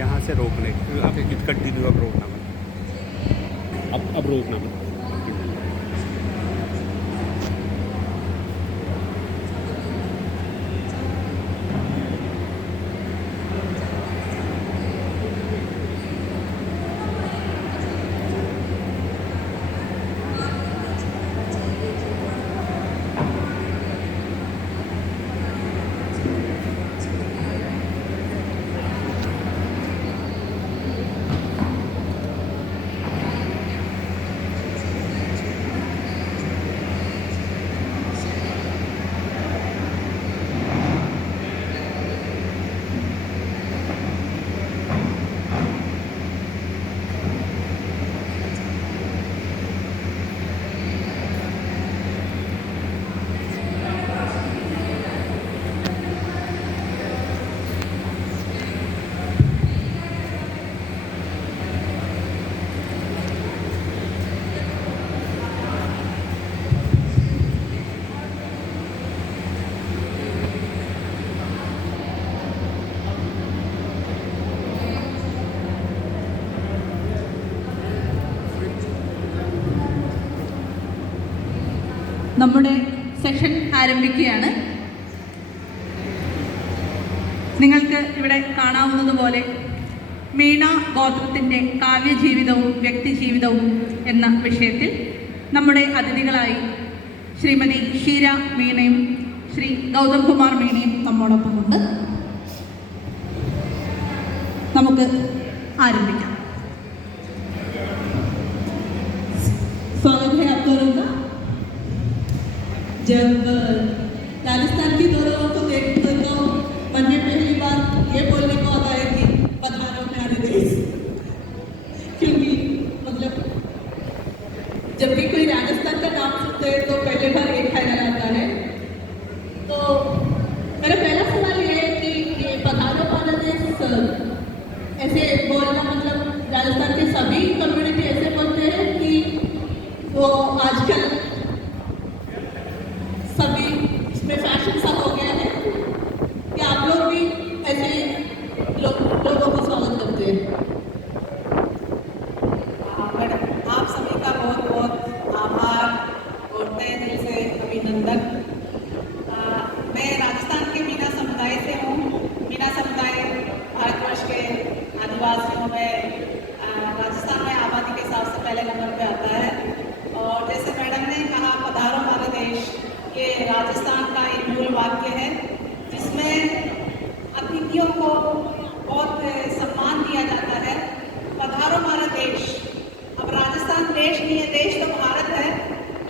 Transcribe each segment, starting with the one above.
यहाँ से रोकने अब कंटिन्यू अब रोकना मत, अब रोकना मत। നമ്മുടെ സെഷൻ ആരംഭിക്കുകയാണ്. നിങ്ങൾക്ക് ഇവിടെ കാണാവുന്നതുപോലെ മീണ ഗോത്രത്തിൻ്റെ കാവ്യജീവിതവും വ്യക്തിജീവിതവും എന്ന വിഷയത്തിൽ നമ്മുടെ അതിഥികളായി ശ്രീമതി ഷീര മീണയും ശ്രീ ഗൗതം കുമാർ മീണയും നമ്മോടൊപ്പമുണ്ട്. നമുക്ക് ആരംഭിക്കാം. स्वागत है आप दोनों का. जब राजस्थान की दोनों को देखते तो मन में पहली बार ये बोलने को आता है कि पधारो प्यारे देश, क्योंकि मतलब जब भी कोई राजस्थान का नाम सुनते हैं तो पहले बार एक ख्याल आता है. तो मेरा पहला सवाल ये है कि ये पधारो प्यारे देश ऐसे बोलना मतलब राजस्थान के सभी कम्युनिटी ऐसे बोलते हैं कि वो आजकल सभी इसमें फैशन सा हो गया है कि आप लोग भी ऐसे लोगों को स्वागत करते हैं? मैडम, आप सभी का बहुत बहुत आभार और तहे दिल से अभिनंदन. मैं राजस्थान के मीना समुदाय से हूँ. मीना समुदाय भारतवर्ष के आदिवासियों में राजस्थान में आबादी के हिसाब से पहले नंबर पे आता है. और जैसे मैडम ने कहा पधारो हमारे देश, ये राजस्थान का एक मूल वाक्य है जिसमें अतिथियों को बहुत सम्मान दिया जाता है. पधारो हमारा देश. अब राजस्थान देश नहीं है, देश तो भारत है,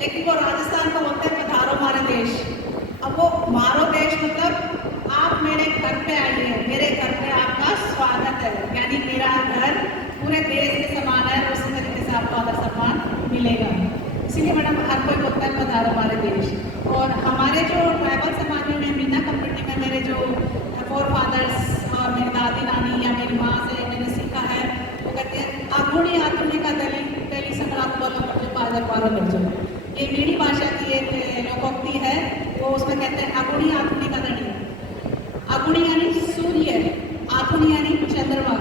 लेकिन वो राजस्थान को बोलते हैं पधारो हमारे देश. अब वो मारो देश मतलब आप मेरे घर पे आइए, मेरे घर पे आपका स्वागत है, यानी मेरा घर पूरे देश के समान है, उसी तरीके से आपको आदर सम्मान मिलेगा. इसीलिए मैडम हर कोई बोलता है पधारो हमारे देश. और हमारे जो ट्राइबल समाज में मीना कम्युनिटी में मेरे जो फोर फादर्स और मेरी दादी नानी या मेरी माँ से मैंने सीखा है, वो कहते हैं आधुनी आधुनी का दली संक्रांत बोलो जो पादर पारो कर जो. ये मेरी भाषा की एक लोकोक्ति है, वो उसमें कहते हैं आगुणी आधुनी का दली. आगुणी यानी सूर्य, आधुनी यानी चंद्रमा.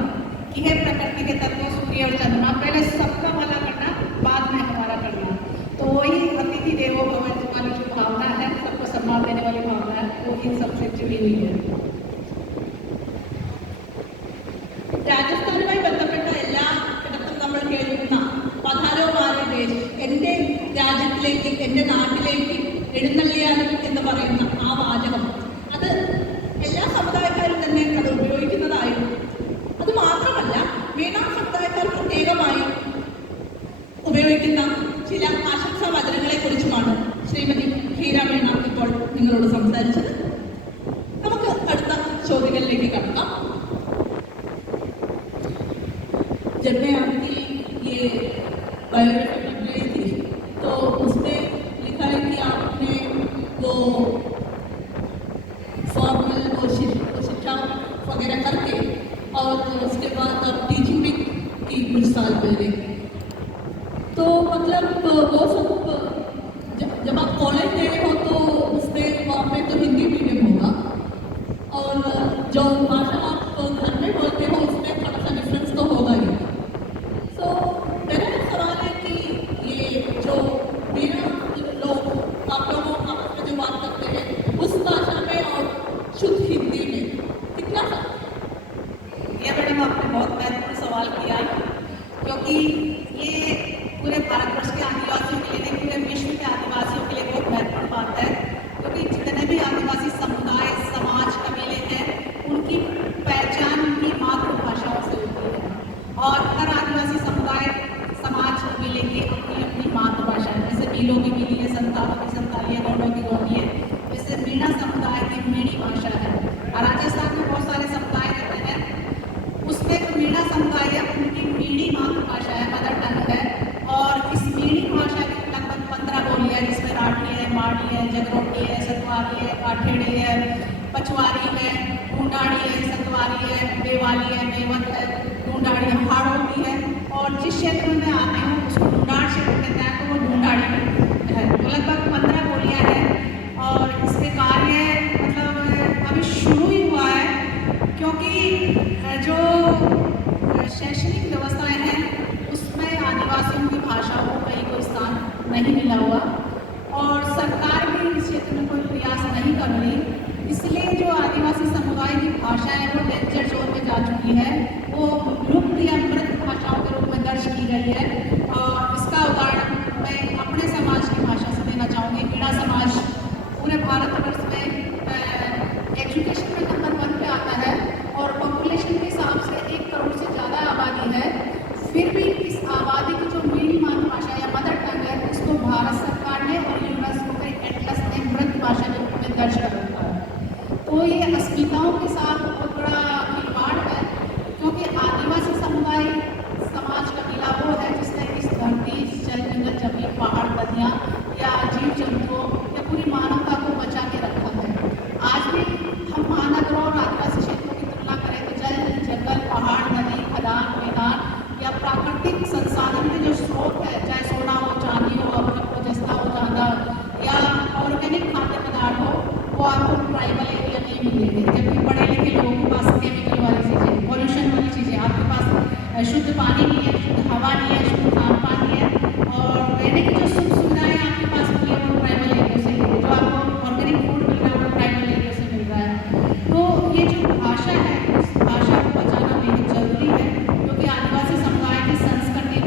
यह प्रकृति के तत्वों सूर्य और चंद्रमा, पहले सबका भला करना, बाद में हमारा करना. तो वही अतिथि देवो भव वाली जो भावना है, सबको सम्मान देने वाली भावना है, वो इन सबसे जुड़ी हुई है. രാജസ്ഥാനുമായി ബന്ധപ്പെട്ട എല്ലായിടത്തും നമ്മൾ കേൾക്കുന്ന പധാരോ മാറി ദേശ്, എൻ്റെ രാജ്യത്തിലേക്ക് എൻ്റെ നാട്ടിലേക്ക് എഴുന്നള്ളിയാലും എന്ന് പറയുന്ന ആ വാചകം, അത് എല്ലാ സമുദായക്കാരും തന്നെ അത് ഉപയോഗിക്കുന്നതായിരുന്നു. അത് മാത്രമല്ല മീണ സമുദായക്കാർ പ്രത്യേകമായി ഉപയോഗിക്കുന്ന ചില ആശംസാ വചനങ്ങളെ കുറിച്ചുമാണ് ശ്രീമതി ഷീര മീണ ഇപ്പോൾ നിങ്ങളോട് സംസാരിച്ചത്. നമുക്ക് അടുത്ത ചോദ്യങ്ങളിലേക്ക് കടക്കാം. जब मैं आपकी ये बायोग्राफी लिख रही थी तो उसमें लिखा है कि आपने वो फॉर्मल और शिक्षा वगैरह करके और उसके बाद आप टीचिंग भी की कुछ साल पहले. तो मतलब वो सब जब आप कॉलेज गए हो तो उसमें वहाँ पे तो हिंदी मीडियम होगा और जो भाषा आप घर में बोलते हो उसमें थोड़ा ये मैडम आपने बहुत महत्वपूर्ण सवाल किया, क्योंकि ये पूरे भारतवर्ष के आदिवासियों के लिए नहीं, पूरे विश्व के आदिवासियों के लिए बहुत महत्वपूर्ण बात है, क्योंकि जितने भी आदिवासी समुदाय, समाज, कबीले हैं, उनकी पहचान उनकी मातृभाषाओं से होती है। और हर आदिवासी समुदाय, समाज, कबीले की अपनी अपनी मातृभाषा है। जैसे भीलों की भीली है, संतालों की संताली है, गौड़ों की गौड़ी है, जैसे मीणा समुदाय की मीणी भाषा है। और राजस्थान में बहुत सारे समुदाय रहते हैं, उसमें जो मीणा समुदाय है उनकी मीणी मातृभाषा है, मदर टंग है। और इस मीणी भाषा की लगभग 15 बोलियाँ, जिसमें राठी है, माड़ी है, जगरोटी है, सतवारी है, काठेड़ी है, पचवारी है, ढूंढाड़ी है, सतवारी है, बेवाली है, बेवत है, ढूंढाड़ी हाड़ोटी है। और जिस क्षेत्र में मैं आती हूँ उसको ढूंढाड़ क्षेत्र कहते हैं, तो वो ढूंढाड़ी है। तो लगभग 15 बोलियाँ हैं और इसके कार्य मतलब अभी शुरू ही हुआ है, क्योंकि जो शैक्षणिक व्यवस्थाएं हैं उसमें आदिवासियों की भाषा को कहीं कोई स्थान नहीं मिला हुआ, और सरकार भी इस क्षेत्र में कोई प्रयास नहीं कर रही। इसलिए जो आदिवासी समुदाय की भाषा है वो डेंजर जोन में जा चुकी है, वो लुप्त या मृत भाषाओं के रूप में दर्ज की गई है। और इसका उदाहरण मैं अपने समाज की भाषा से देना चाहूँगी। मीणा समाज पूरे भारतवर्ष में एजुकेशन में नंबर 1 पे आता है और पॉपुलेशन के हिसाब से 1 करोड़ से ज़्यादा आबादी है। फिर भी इस आबादी की जो मीणी मातृभाषा या मदर टंग है उसको भारत सरकार ने और यूनेस्को के एटलस ने मृत भाषा के रूप में दर्ज कर रखा है। तो ये अस्मिताओं के साथ बहुत बड़ा खिलवाड़ है, क्योंकि आदिवासी समुदाय, समाज, कबीला वो है जिसने इस धरती, जल, जंगल, जमीन, पहाड़, नदियाँ या जीव जंतुओं या पूरी मानवता को बचा के रखा है। आज भी हम महानगरों और आदिवासी क्षेत्रों की तुलना करें तो जल, जंगल, पहाड़, नदी, खदान, मैदान या प्राकृतिक संसाधन के जो स्रोत है, चाहे सोना हो, चांदी हो, अमृत हो, जस्ता हो, चांदा या ऑर्गेनिक खाद्य पदार्थ हो, वो आपको ट्राइबल एरिया में ही मिलेंगे। जबकि पढ़े लिखे लोगों के पास केमिकल वाली चीज़ें, पॉल्यूशन वाली चीज़ें, आपके पास शुद्ध पानी नहीं है, शुद्ध हवा नहीं है, शुद्ध खान पान नहीं है, और रहने की जो सुख सुविधाएं आपके पास मिली है वो ट्राइबल एरिया से मिली है। जो आपको ऑर्गेनिक फूड मिल रहा है वो ट्राइबल एरिया से मिल रहा है। तो ये जो भाषा है, इस भाषा को बचाना बेहद जरूरी है, क्योंकि आदिवासी समुदाय की संस्कृति,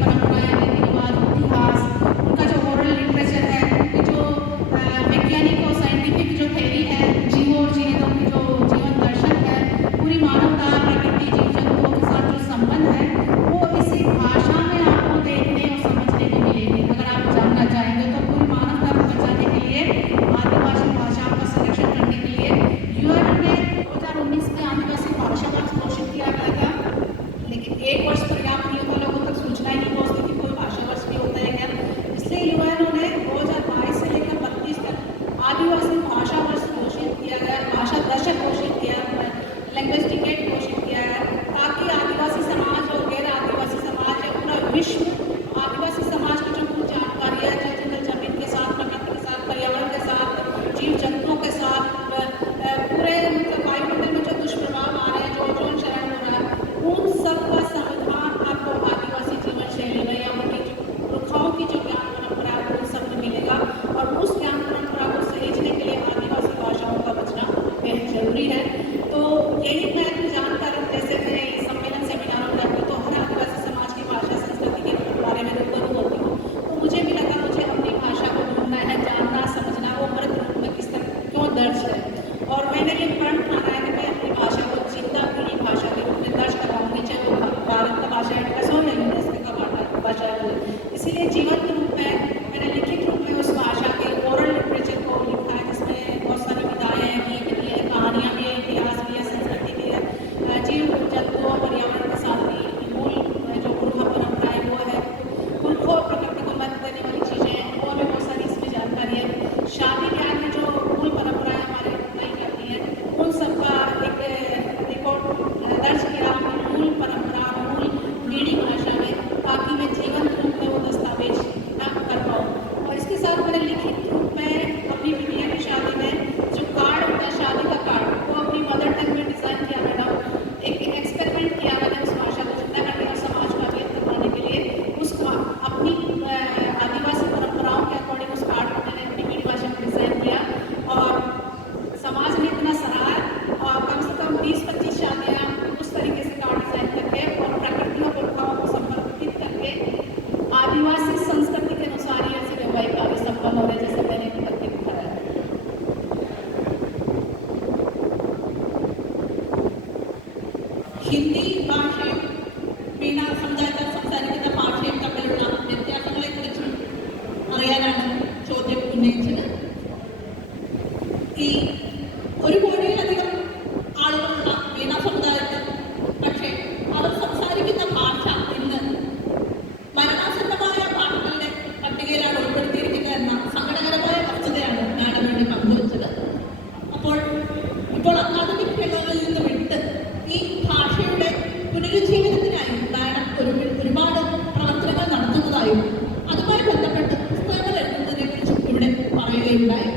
പറയുകയുണ്ടായി.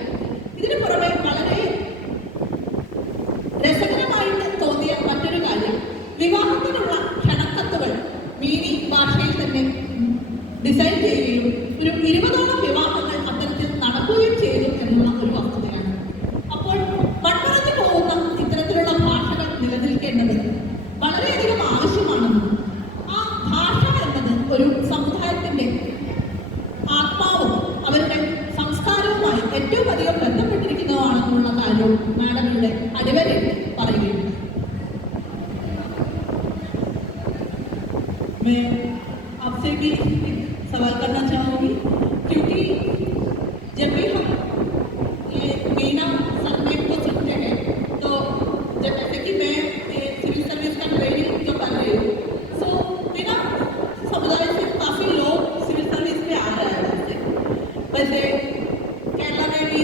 ഇതിനു പുറമെ വളരെ രസകരമായിട്ട് തോന്നിയ മറ്റൊരു കാര്യം, വിവാഹത്തിനുള്ള ക്ഷണക്കത്തുകൾ മീനി ഭാഷയിൽ തന്നെ ഡിസൈൻ ചെയ്യുകയും ഒരു 20ഓളം വിവാഹങ്ങൾ അത്തരത്തിൽ നടക്കുകയും ചെയ്തു എന്നുള്ള ഒരു വസ്തുതയാണ്. അപ്പോൾ മൺമറഞ്ഞു പോകുന്ന ഇത്തരത്തിലുള്ള ഭാഷകൾ നിലനിൽക്കേണ്ടത് വളരെയധികം ആവശ്യമാണെന്നും ആ ഭാഷ എന്നത് ഒരു സമുദായത്തിന്റെ ആത്മാവും അവരുടെ സംസ്കാരവുമായി ഏറ്റവും അധികം ബന്ധപ്പെട്ടിരിക്കുന്നതാണെന്നുള്ള കാര്യവും മാഡം ഇവിടെ അടിവരയിട്ട് പറയുകയുണ്ട്. मैं आपसे भी एक सवाल करना चाहूँगी, क्योंकि जब भी हम ये मीना सरनेम को सुनते हैं तो जब जैसे कि मैं सिविल सर्विस का ट्रेनिंग जो कर रही हूँ, सो मीना समुदाय से काफ़ी लोग सिविल सर्विस में आ रहे हैं। वैसे केरला में भी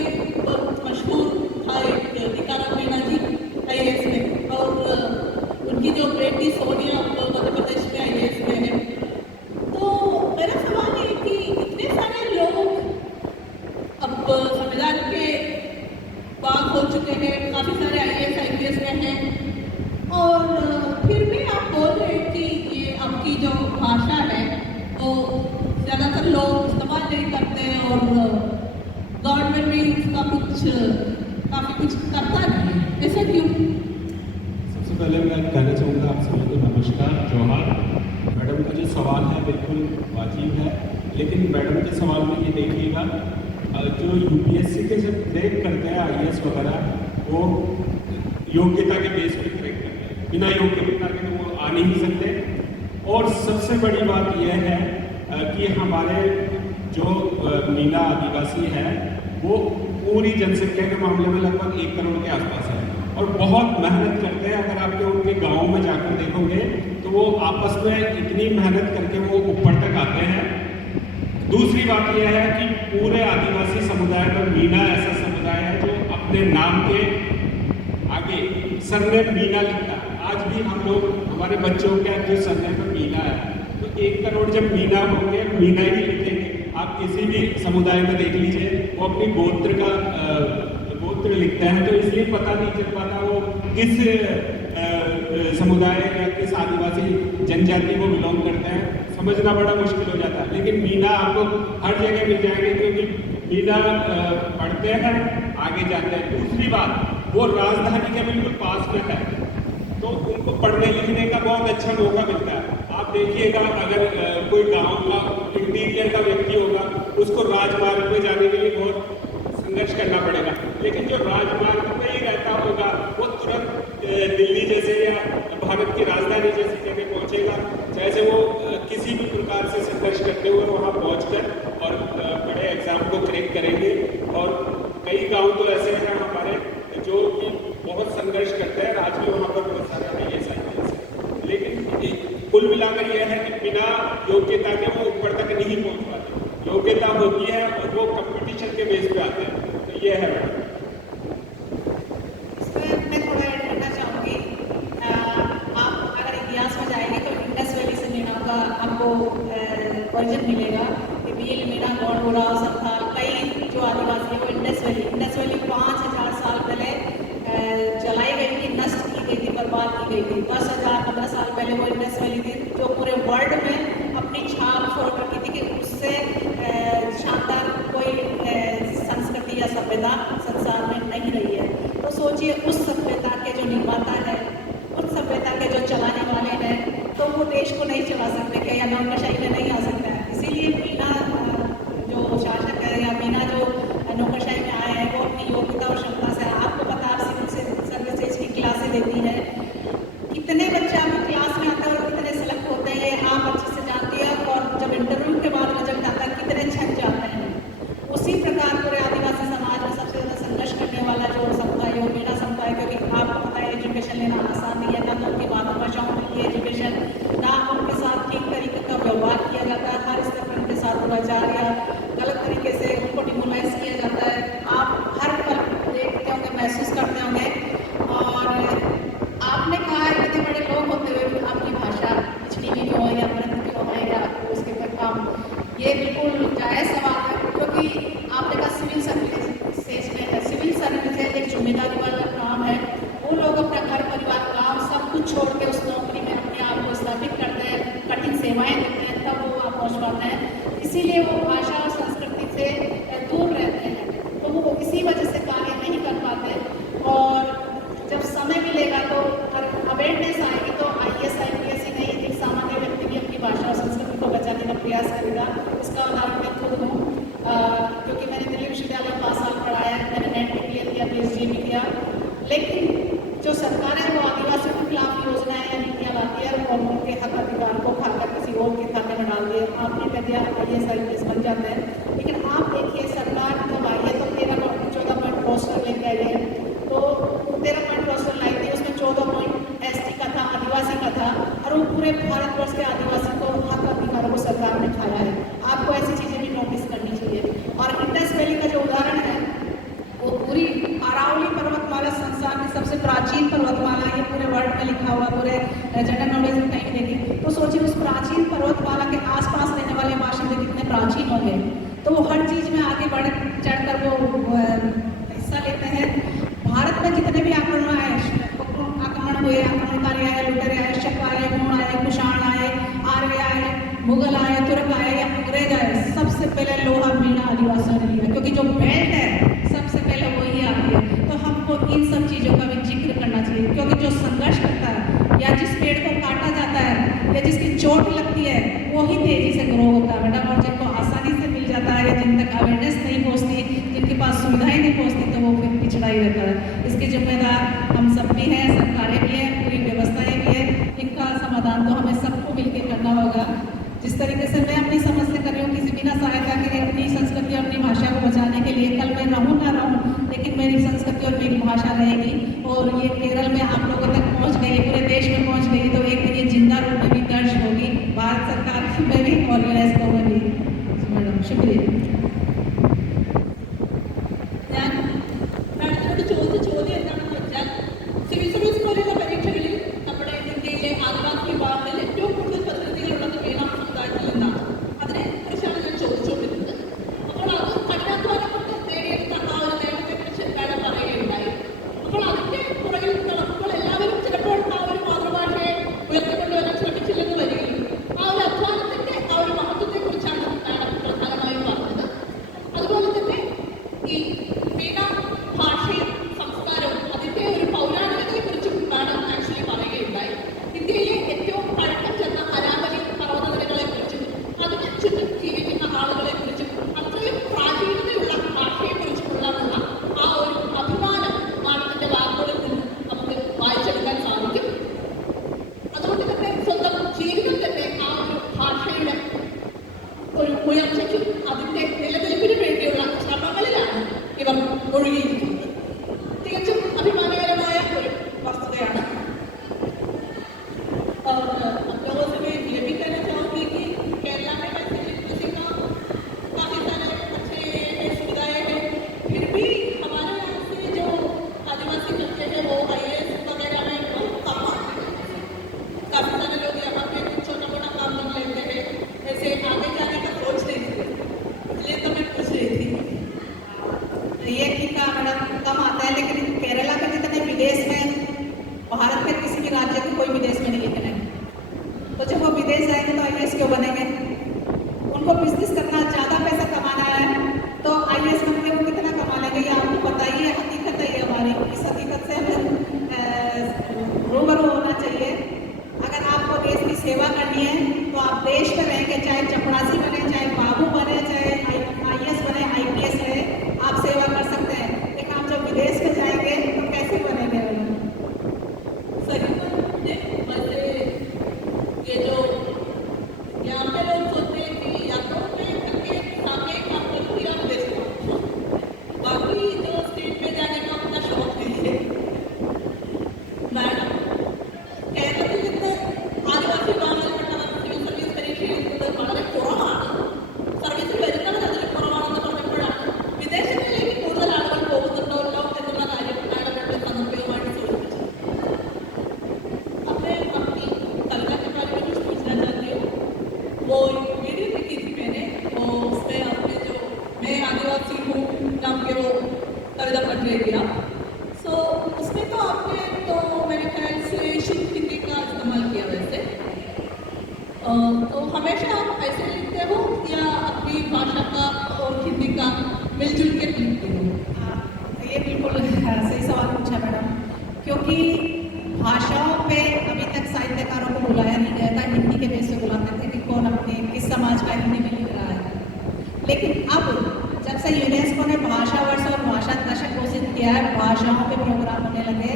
बहुत मशहूर था एक टीकाराम मीना जी IAS में, और उनकी जो बेटी सोनिया मध्य प्रदेश में IAS में है। तो मेरा सवाल है कि इतने सारे लोग अब संविधान के बाग हो चुके हैं, काफ़ी सारे IAS IPS में हैं, और फिर भी आप बोल रहे हैं कि ये आपकी जो भाषा है वो ज़्यादातर लोग इस्तेमाल नहीं करते और गवर्नमेंट भी इसका काफ़ी कुछ करता नहीं है, ऐसा क्यों? सबसे पहले मैं कहना चाहूँगा आप सभी को नमस्कार, जोहार। मैडम का जो सवाल है बिल्कुल वाजिब है, लेकिन मैडम के सवाल में ये देखिएगा, जो UPSC के जब क्रैक करते हैं IAS वगैरह, वो योग्यता के बेस पे क्रैक करते हैं, बिना योग्यता के तो वो आ नहीं सकते। और सबसे बड़ी बात यह है कि हमारे जो मीना आदिवासी है वो पूरी जनसंख्या के मामले में लगभग 1 करोड़ के आसपास है, और बहुत मेहनत करते हैं। अगर आपके उनके गाँव में जाकर देखोगे तो वो आपस में इतनी मेहनत करके वो ऊपर तक आते हैं। दूसरी बात यह है कि पूरे आदिवासी समुदाय में मीना ऐसा समुदाय है जो अपने नाम के आगे सरनेम मीना लिखता है। आज भी हम लोग हमारे बच्चों के जो सरनेम में मीना है, तो 1 करोड़ जब मीना होंगे मीना ही लिखेंगे। आप किसी भी समुदाय में देख लीजिए, वो अपनी गोत्र लिखते हैं, तो इसलिए पता नहीं चल पाता वो किस समुदाय या किस आदिवासी जनजाति को बिलोंग करते हैं, समझना बड़ा मुश्किल हो जाता है। लेकिन मीना आपको हर जगह मिल जाएंगे, क्योंकि मीना पढ़ते हैं आगे जाते हैं। दूसरी बात, वो राजधानी के बिल्कुल पास में है, तो उनको पढ़ने लिखने का बहुत अच्छा मौका मिलता है। आप देखिएगा, अगर कोई गांव का इंटीरियर का व्यक्ति होगा, उसको राजमार्ग पे जाने के लिए बहुत संघर्ष करना पड़ेगा, लेकिन जो राजमार्ग पे ही रहता होगा वो तुरंत दिल्ली जैसे या भारत की राजधानी जैसी जगह पहुंचेगा, जैसे वो किसी भी प्रकार से संघर्ष करते हुए वहाँ पहुँचकर और बड़े एग्जाम को क्रैक करेंगे। और कई गाँव तो ऐसे हैं हमारे जो कि बहुत संघर्ष करते हैं, आज भी वहाँ पर बहुत सारे IAS IPS हैं। लेकिन कुल मिलाकर यह है कि बिना योग्यता के वो ऊपर तक नहीं पहुँच पाते। योग्यता होती है और वो कंपटीशन के बेस पे आते हैं, तो ये है। इसमें मैं थोड़ा ऐड करना चाहूँगी। आप अगर इतिहास में जाएंगे तो इंडस वैली से मीना का आपको वर्जन मिलेगा कि भील, मीना, गौड़, उराव, संथाल, कई जो आदिवासी है वो इंडस वैली 5000 साल पहले जलाई गई थी, नष्ट की गई थी, बर्बाद की गई थी। 10,000-15 साल पहले वो इंडस वैली थी जो पूरे वर्ल्ड में अपनी छाप छोड़ रखी थी कि उससे शानदार कोई संस्कृति या सभ्यता संसार में नहीं रही है। तो सोचिए, उस सभ्यता के जो निर्माता है, उस सभ्यता के जो चलाने वाले हैं, तो वो देश को नहीं चला सकते क्या, या नौकरशाही में नहीं आ सकता है। इसीलिए मीना जो शासक है या मीना जो नौकरशाही में आए हैं, वो अपनी योग्यता और क्षमता से, आपको पता है सिविल सर्विसेज की क्लासें देती है, कितने बच्चे आपकी क्लास में आते हैं और कितने सेलेक्ट होते हैं ये आप अच्छे से जानती है। और जब इंटरव्यू के बाद रिजल्ट आता है कितने छट जाते हैं। उसी प्रकार पूरे आदिवासी समाज में सबसे ज़्यादा संघर्ष करने वाला जो समुदाय है वो मीना समुदाय, क्योंकि आपको पता है एजुकेशन लेना आसान नहीं है, ना तो उनकी मातृभाषाओं में एजुकेशन, ना उनके साथ ठीक तरीके का व्यवहार किया जाता जबान है, इसीलिए वो भाषा और संस्कृति से दूर रहते हैं, तो वो इसी वजह से कार्य नहीं कर पाते। और जब समय मिलेगा तो अवेयरनेस आएगी तो IAS IPS ही नहीं, एक सामान्य व्यक्ति भी अपनी भाषा और संस्कृति को बचाने का प्रयास करेगा। उसका उदाहरण मैं खुद हूँ, क्योंकि मैंने दिल्ली विश्वविद्यालय में 5 साल पढ़ाया, मैंने नेट भी क्लियर किया, PhD भी किया, लेकिन जो सरकार है वो आदिवासियों के खिलाफ योजनाएं या नीतियाँ लाती है और उनके हक अधिकार को खाकर किसी और के खाते में डाल दिए, आपने कह दिया IAS IPS बन जाते हैं। लेकिन आप देखिए सरकार जब आई है तो 14 पॉइंट रोस्टर लेके आई है, तो 13 पॉइंट रोस्टर लाई थी, उसमें 14 पॉइंट ST का था, आदिवासी का था, और वो पूरे भारतवर्ष के आदिवासी को हक अधिकारों को सरकार ने खाया है। आपको ऐसी चीज़ें भी नोटिस करनी चाहिए। और इंडस वैली का जो उदाहरण है वो पूरी अरावली पर्वतमाला संसार की सबसे प्राचीन पर्वतमाला, ये पूरे वर्ल्ड में लिखा हुआ, पूरे जनरल नॉलेज में कहीं देखें तो सोचिए उस प्राचीन पर्वतमाला के आसपास रहने वाले बाशिंदे कितने प्राचीन होंगे, तो वो हर चीज़ में आगे बढ़ चढ़कर वो हिस्सा लेते हैं। भारत में जितने भी आक्रमण हुए, आक्रमणकारी आए, लुटेरे आए, शक आए, हुण आए, कुषाण आए, आर्य आए, मुगल आए, तुर्क आए या अंग्रेज आए, सबसे पहले लोहा मीणा आदिवासियों ने लिया, क्योंकि जो बेल्ट है सबसे पहले वही आती है। तो हमको इन सब चीज़ों का भी जिक्र करना चाहिए, क्योंकि जो संघर्ष करता है या जिस पेड़ को काटा जाता है या जिसकी चोट लगती है वो ही तेजी से ग्रो होता है मैडम, और जिनको आसानी से मिल जाता है या जिन तक अवेयरनेस नहीं पहुँचती, जिनके पास सुविधाएं नहीं पहुँचती, तो वो फिर पिछड़ा ही रहता है। इसके जिम्मेदार हम सब भी हैं, सरकारें भी हैं, पूरी व्यवस्थाएं भी हैं। इनका समाधान तो हमें सबको मिलकर करना होगा। जिस तरीके से मैं अपनी समझ से कर रही हूँ, किसी बिना सहायता के अपनी संस्कृति और अपनी भाषा को बचाने के लिए, कल मैं रहूँ ना रहूँ, लेकिन मेरी संस्कृति और मेरी भाषा रहेगी। और ये केरल में आप लोगों तक पहुँच गई, पूरे देश में पहुँच गई, तो एक दिन ये जिंदा रूप में भी दर्ज होगी भारत सरकार में भी और UNESCO में भी। मैडम शुक्रिया। ഞാൻ മാഡത്തിനോട് ചോദിച്ച ചോദ്യം എന്താണെന്ന് വെച്ചാൽ, സിവിൽ സർവീസ് പോലെയുള്ള പരീക്ഷകളിൽ നമ്മുടെ ഇന്ത്യയിലെ ആദിവാസി വിഭാഗങ്ങളിൽ ഏറ്റവും കൂടുതൽ പ്രതിനിധികളുള്ളത് വീണ സമുദായത്തിൽ നിന്നാണ്. അതിനെ കുറിച്ചാണ് ഞാൻ ചോദിച്ചുകൊണ്ടിരുന്നത്. അപ്പോൾ അത് കഠിനാധ്വാനം കൊണ്ട് നേടിയെടുത്ത ആ ഒരു നേട്ടത്തെക്കുറിച്ച് മാഡം പറയുകയുണ്ടായി. അപ്പോൾ അതിൻ്റെ പുറകിൽ നടക്കുമ്പോൾ എല്ലാവരും ചിലപ്പോൾ ആ ഒരു മാതൃഭാഷയെ ഉയർത്തിക്കൊണ്ടുവരാൻ ശ്രമിച്ചില്ലെന്ന് വരികയും ആ ഒരു അധ്വാനത്തിൻ്റെ ആ ഒരു മഹത്വത്തെക്കുറിച്ചാണ് മാഡം പ്രധാനമായും പറഞ്ഞത്. അതുപോലെ തന്നെ ഈ വീണ ഭാഷയും സംസ്കാരവും അതിൻ്റെ ഒരു പൗരാണികതയെക്കുറിച്ചും മാഡം ആക്ച്വലി പറയുകയുണ്ടായി. ഇന്ത്യയിലെ ഏറ്റവും പഴക്കം ചെന്ന അരാവലി പർവ്വതനിരകളെക്കുറിച്ചും അതിന് ചുറ്റും ജീവിക്കുന്ന ആളുകളെക്കുറിച്ചും അത്രയും പ്രാചീനതയുള്ള ഭാഷയെക്കുറിച്ചുമുള്ള ആ ഒരു അഭിമാനം മാഡത്തിൻ്റെ വാക്കുകളിൽ നിന്ന് നമുക്ക് വായിച്ചെടുക്കാൻ സാധിക്കും. അതുകൊണ്ട് തന്നെ സ്വന്തം ജീവിതം തന്നെ ആ ഒരു ഭാഷയുടെ ഒരു ഉയർച്ചയ്ക്കും അതിൻ്റെ നിലനിൽപ്പിനും വേണ്ടിയുള്ള ശ്രമങ്ങളിലാണ് ഇവർ ഒഴുകിയിരിക്കുന്നത്. തികച്ചും അഭിമാനകരമായ ഒരു വസ്തുതയാണ്. और हम लोगों से मैं ये भी कहना चाहूँगी कि केरला में वैसे लिटरेसी का काफ़ी सारे अच्छे सुविधाएं हैं, फिर भी हमारे यहाँ से जो आदिवासी बच्चे हैं वो IAS वगैरह में बहुत कम आते हैं। काफ़ी सारे लोग यहाँ पे छोटा मोटा काम कर लेते हैं, ऐसे आगे जाने का सोच नहीं थे, इसलिए तो मैं पूछ रही थी। ये ठीक है मैडम, कम आता है, लेकिन केरला के जितने विदेश में भारत के किसी भी राज्य के कोई विदेश में नहीं लिखने, तो जब वो विदेश जाएंगे तो IAS क्यों बनेंगे? उनको बिजनेस करना, ज़्यादा पैसा कमाना है, तो IAS बन के वो कितना कमा लेंगे ये आपको पता ही है। हकीकत है ये हमारी, इस हकीकत से हमें रूबरू होना चाहिए। अगर आपको देश की सेवा करनी है तो आप देश में रहेंगे, चाहे चपरासी बने, चाहे बाबू बने, चाहे IAS बने, IPS रहे, आप सेवा कर सकते हैं। लेकिन आप जब विदेश में जाएंगे तो कैसे बनेंगे? सही बात है। वैसे ये जो यहाँ पे लोग सोचते हैं कि या तो मैं करके आगे काम करूँ या विदेश जाऊँ, बाकी जो स्टेट में जाने का अपना शौक नहीं है। मैडम കേരളത്തിൽ നിന്ന് ആദിവാസി വിഭാഗങ്ങളിൽപ്പെട്ടവർ സിവിൽ സർവീസ് പരീക്ഷ എഴുതുന്നത് വളരെ കുറവാണ്. സർവീസിൽ വരുന്നവർ അതിൽ കുറവാണെന്ന് പറഞ്ഞപ്പോഴാണ് വിദേശങ്ങളിലേക്ക് കൂടുതൽ ആളുകൾ പോകുന്നുണ്ടല്ലോ എന്നുള്ള കാര്യം മാഡം നമ്മുടെ സമർപ്പകമായിട്ട് സൂചിപ്പിച്ചത്. अब मैं अपनी कविता के बारे में कुछ पूछना चाहती हूँ। वो वीडियो देखी थी मैंने, वो उसमें आपने जो मैं आदिवासी हूँ नाम के वो कविता पढ़ रही थी आप, सो उसमें तो आपने तो मेरे ख्याल से शुद्ध हिंदी का इस्तेमाल किया वैसे, तो हमेशा आप ऐसे लिखते हो अपनी भाषा का और हिंदी का मिलजुल के लिखती हो? ये बिल्कुल सही सवाल पूछा मैडम, क्योंकि भाषाओं पे अभी तक साहित्यकारों को बुलाया नहीं गया था। हिंदी के बेस पे बुलाते थे कि कौन अपने किस समाज का हिंदी में लिख रहा है। लेकिन अब जब से यूनेस्को ने भाषा वर्ष और भाषा दशक घोषित किया है, भाषाओं पे प्रोग्राम होने लगे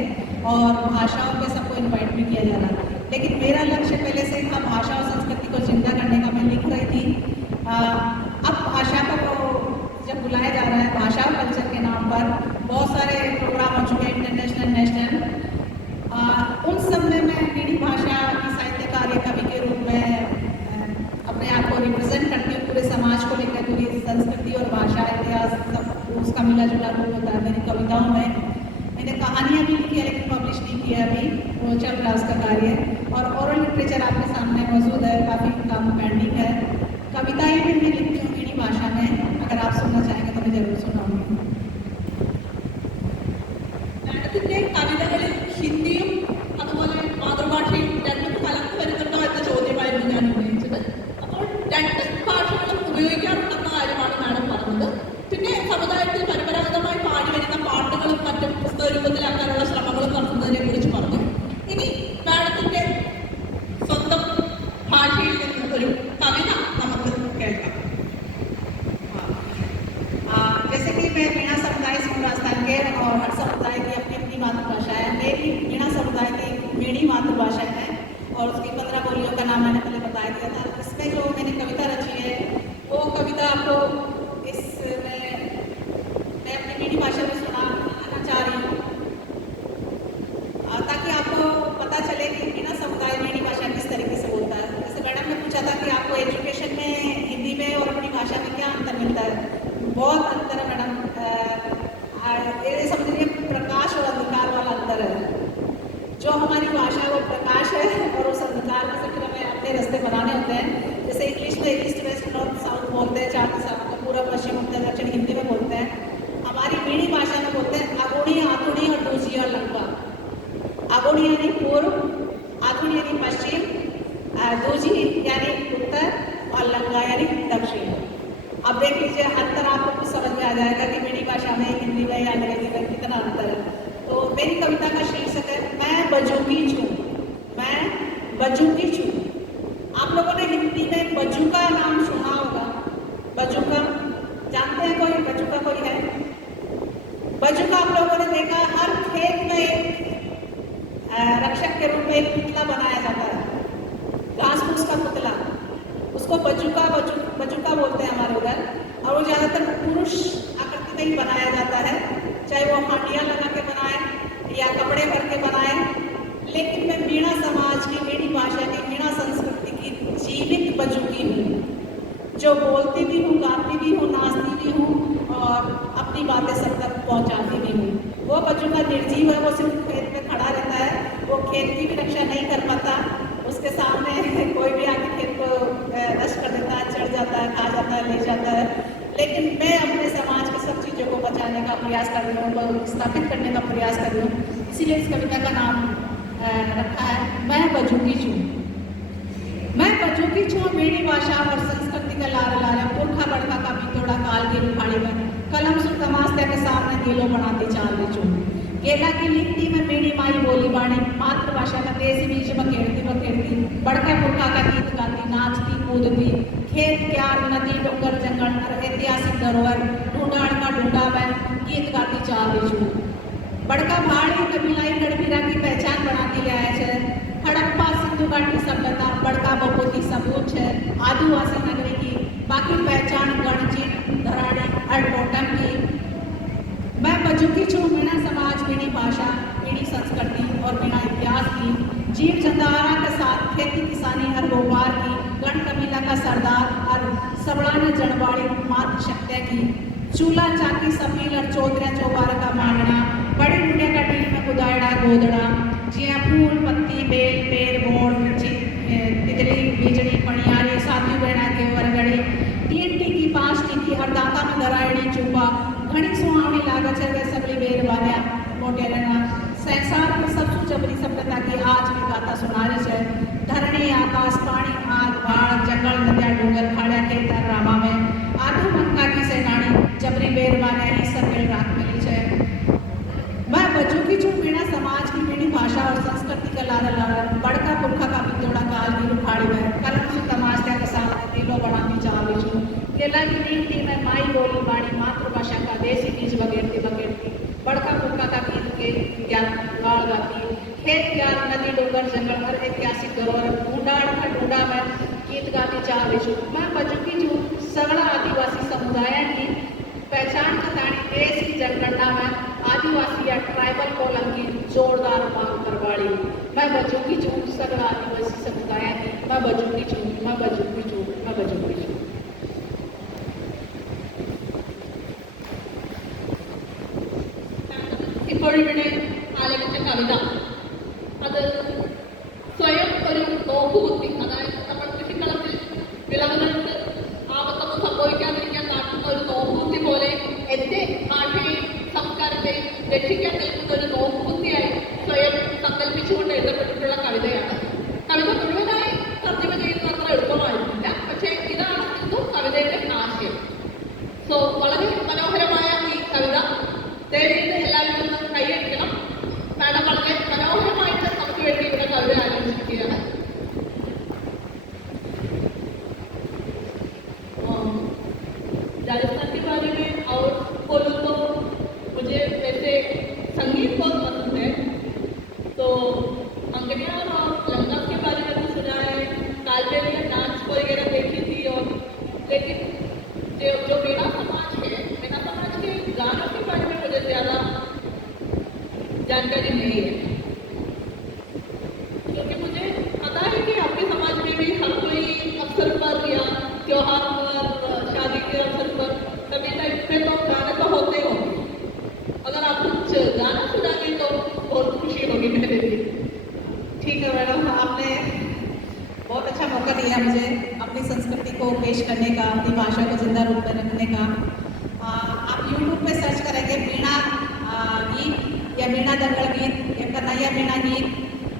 और भाषाओं पे सबको इन्वाइट भी किया जा रहा है। लेकिन मेरा लक्ष्य पहले से था भाषा और संस्कृति को जिंदा करने का। मैं लिख रही थी अब भाषा को जब बुलाया जा रहा है भाषा और कल्चर के नाम पर, बहुत सारे प्रोग्राम हो चुके हैं इंटरनेशनल नेशनल, उन सब में मैं मेरी भाषा की साहित्यकार या कवि के रूप में अपने आप को रिप्रेजेंट करती हूँ। पूरे समाज को लेकर पूरी संस्कृति और भाषा इतिहास सब उसका मिला जुला रूप होता है मेरी कविताओं में। मैंने कहानियाँ भी लिखी है लेकिन पब्लिश नहीं किया अभी, वो चल रहा उसका कार्य। और ओरल लिटरेचर आपके सामने मौजूद है, काफ़ी काम पेंडिंग है। कविताएँ भी मैं लिखती हूँ मेरी भाषा में, अगर आप सुनना चाहेंगे तो मैं जरूर सुनाऊँगी। മാഡത്തിന്റെ കവിതകളിൽ ഹിന്ദിയും അതുപോലെ മാതൃഭാഷയും രണ്ടും കലർന്നു വരുന്നുണ്ടോ എന്ന ചോദ്യമായിരുന്നു ഞാൻ ഉന്നയിച്ചത്. അപ്പോൾ രണ്ട് ഭാഷകളും ഉപയോഗിക്കാറുണ്ടെന്ന കാര്യമാണ് മാഡം പറഞ്ഞത്. പിന്നെ സമുദായത്തിൽ പരമ്പരാഗതമായി പാടി വരുന്ന പാട്ടുകളും മറ്റും പുസ്തക രൂപത്തിലാക്കാനുള്ള ശ്രമങ്ങളും നടത്തുന്നതിനെ കുറിച്ച് പറഞ്ഞു. ഇനി മാഡത്തിന്റെ സ്വന്തം ഭാഷയിൽ നിന്ന് ഒരു കവിത നമുക്ക് കേൾക്കാം. जैसे कि मैं मीणा समुदाय से हूँ राजस्थान के, और हर समुदाय की अपनी अपनी मातृभाषा है। मेरी मीणा समुदाय की मीणी मातृभाषा है और उसकी 15 बोलियों का नाम मैंने पहले बताया दिया था। इसमें जो मैंने कविता रची है वो कविता आपको इसमें मैं अपनी मीणी भाषा में सुनाना चाह रही हूँ, ताकि आपको पता चले कि मीणा समुदाय मीणी भाषा किस तरीके से बोलता है। जैसे मैडम ने पूछा था कि आपको एजुकेशन में हिंदी में और अपनी भाषा में क्या अंतर मिलता है। बहुत अंतर है मैडम, ये समझिए प्रकाश और अंधकार वाला अंतर है। जो हमारी भाषा है वो प्रकाश है और उस अंधकार में से फिर हमें अपने रास्ते बनाने होते हैं। जैसे इंग्लिश में ईस्ट वेस्ट नॉर्थ साउथ बोलते हैं, चार दिशा मतलब पूर्व पश्चिम उत्तर दक्षिण हिंदी में बोलते हैं। हमारी मीणी भाषा में बोलते हैं अगुणी आथुड़ी और दूजी और लंका। अगुणी यानी पूर्व, आथुड़ी यानी पश्चिम, दूजी यानी उत्तर और लंका यानी दक्षिण। अब देख लीजिए अंतर आपको कुछ समझ में आ जाएगा कि मेरी भाषा में हिंदी में या अंग्रेजी में कितना अंतर है। तो मेरी कविता का शीर्षक है मैं बजूकी छूं। मैं बजूकी छूं। आप लोगों ने हिंदी में बजूका नाम सुना होगा। बजूका जानते हैं कोई? बजूका कोई है? बजूका आप लोगों ने देखा, हर खेत में एक रक्षक के रूप में एक पुतला बनाया जाता है, घास फूस का पुतला, उसको बजूका बोलते हैं हमारे उधर। और वो ज़्यादातर पुरुष आकृति में ही बनाया जाता है, चाहे वो हांडियाँ लगा के बनाए या कपड़े भर के बनाए। लेकिन मैं मीणा समाज की, मीणी भाषा की, मीणा संस्कृति की जीवित बजूकी हूँ, जो बोलती भी हूँ, गाती भी हूँ, नाचती भी हूँ और अपनी बातें सब तक पहुँचाती भी हूँ। वो बजूका निर्जीव है, वो सिर्फ खेत में खड़ा रहता है, वो खेत की भी रक्षा नहीं कर पाता। उसके सामने कोई भी आके खेत को नष्ट कर देता है, चढ़ जाता है, खा जाता है, ले जाता है। लेकिन मैं अपने समाज की सब चीज़ों को बचाने का प्रयास कर रही हूँ, उनको स्थापित करने का प्रयास कर रही हूँ। इसीलिए इस कविता का नाम रखा है मैं बजूकी छूं। मैं बजूकी छूं मेरी भाषा और संस्कृति का लार लारे, पुरखा बड़का का बितोड़ा काल की उखाड़ी में कलम सु तमास्ते के सामने दिलो बनाती चाल छूं। केला की लिखती में मेरी माई बोली बाणी, मातृभाषा का देसी बीज बखेड़ती, बड़का पुरखा का गीत गाती, नाचती कूदती, खेत क्यार नदी डोंगर जंगल और ऐतिहासिक धरोहर ढूंढाड़ का ढूंढा में गीत गाती चाल छूं। बड़का भाड़ी कबीलाई गढ़बीरा की पहचान बनाती आया है। हड़प्पा सिंधु घाटी सभ्यता बड़का बपोती सबूत है आदिवासी नगरी की, बाकी पहचान गणचीन धराड़ी और टोटम की। मैं बजूकी छूं मीणा समाज, मीणी भाषा, मीणी संस्कृति और मीणा इतिहास की, जीव जंदारा के साथ खेती किसानी हर गोबार की, गण कबीला का सरदार और सबड़ान जड़वाड़ी मातृ शक्ति की, चूल्हा चाकी सफील और चौधरा चौबारा का मांगना, बड़ी दुनिया का टील में गुदायड़ा गोदड़ा, जिया फूल पत्ती बेल पेड़ बोड़ तितली बीजड़ी पणियारी साथी बेड़ा के वरगड़ी, 3 टीकी 5 टीकी हर दाता में दरायड़ी चूपा, घनी सुहावनी लागत है वे सगली बेर वाल्या मोटे रहना। संसार में सबसे जबरी सभ्यता की आज भी गाथा सुनारी है। धरणी आकाश पानी आग बाढ़ जंगल नदिया डूंगर खाड़िया खेतर रामा में भैरी बेर माने ही सब मिल राख मिली छे। मैं बचूंगी जो मीणा समाज की मीठी भाषा और संस्कृति का लारा लारा बड़का पुरखा का पितोड़ा काल की रुखाड़ी में कलम से तमाशा के सामने दिलो बनाती चाली छू केला की नीति में माई बोली बाणी मातृभाषा का देसी बीज बगेरती बगेरती बड़का पुरखा का गीत के ज्ञान गाड़ गाती खेत ज्ञान नदी डोंगर जंगल हर ऐतिहासिक धरोहर ढूंढा ढूंढा में गीत गाती चाली छू। मैं बचूंगी जो सगड़ा आदिवासी समुदाय की पहचान बतानी देश की जनगणना में आदिवासी या ट्राइबल कोलम की जोरदार मांग करवाड़ी। मैं बचूंगी जो सगड़ा आदिवासी समुदाय की मैं बचूंगी जो मैं बचूंगी जो मैं बचूंगी जो। ഇപ്പോഴിവിടെ ആലപിച്ച കവിത അത് സ്വയം ഒരു നോക്കുകുത്തി, അതായത് നമ്മൾ കൃഷിക്കളത്തിൽ വിളവുകൾക്ക് ആപത്തൊന്നും സംഭവിക്കാതിരിക്കാൻ നടത്തുന്ന ഒരു നോക്കുകുത്തി പോലെ എൻ്റെ ഭാഷയെയും സംസ്കാരത്തെയും രക്ഷിക്കാൻ നിൽക്കുന്ന ഒരു നോക്കുകുത്തിയായി സ്വയം സങ്കല്പിച്ചുകൊണ്ട് എഴുതപ്പെട്ടിട്ടുള്ള കവിതയാണ്. കവിത മുഴുവനായി തർജ്ജമ ചെയ്യുന്നത് അത്ര എളുപ്പമായിരുന്നില്ല, പക്ഷേ ഇതാണെങ്കിലും കവിതയുടെ ആശയം. സോ വളരെ മനോഹരമായ ഈ കവിത ദയവേത് എല്ലാവരും ഒന്ന് കൈയടിക്കണം. മാഡം വളരെ മനോഹരമായിട്ട് നമുക്ക് വേണ്ടി ഇവിടെ കവിത ആലോചിക്കുകയാണ്. राजस्थान के बारे में और बोलूँ तो मुझे वैसे संगीत बहुत पसंद है, तो अंगनियार और लंगा के बारे में भी सुना है, कालबेलिया डांस वगैरह देखी थी। और लेकिन जो मीणा समाज है, मीणा समाज के गानों के बारे में मुझे ज़्यादा जानकारी नहीं है, क्योंकि मुझे पता है कि आपके समाज में भी हर कोई अवसर पर या त्योहार पर शादी के अवसर पर कभी टाइप पे तो गाने तो होते होंगे। अगर आप कुछ गाना सुनाएंगे तो बहुत खुशी होगी मेरे लिए। ठीक है मैडम, आपने बहुत अच्छा मौका दिया मुझे अपनी संस्कृति को पेश करने का, अपनी भाषा को जिंदा रूप में रखने का। आप यूट्यूब पे सर्च करेंगे मीणा गीत या मीणा दंगल गीत या कन्हैया मीणा गीत,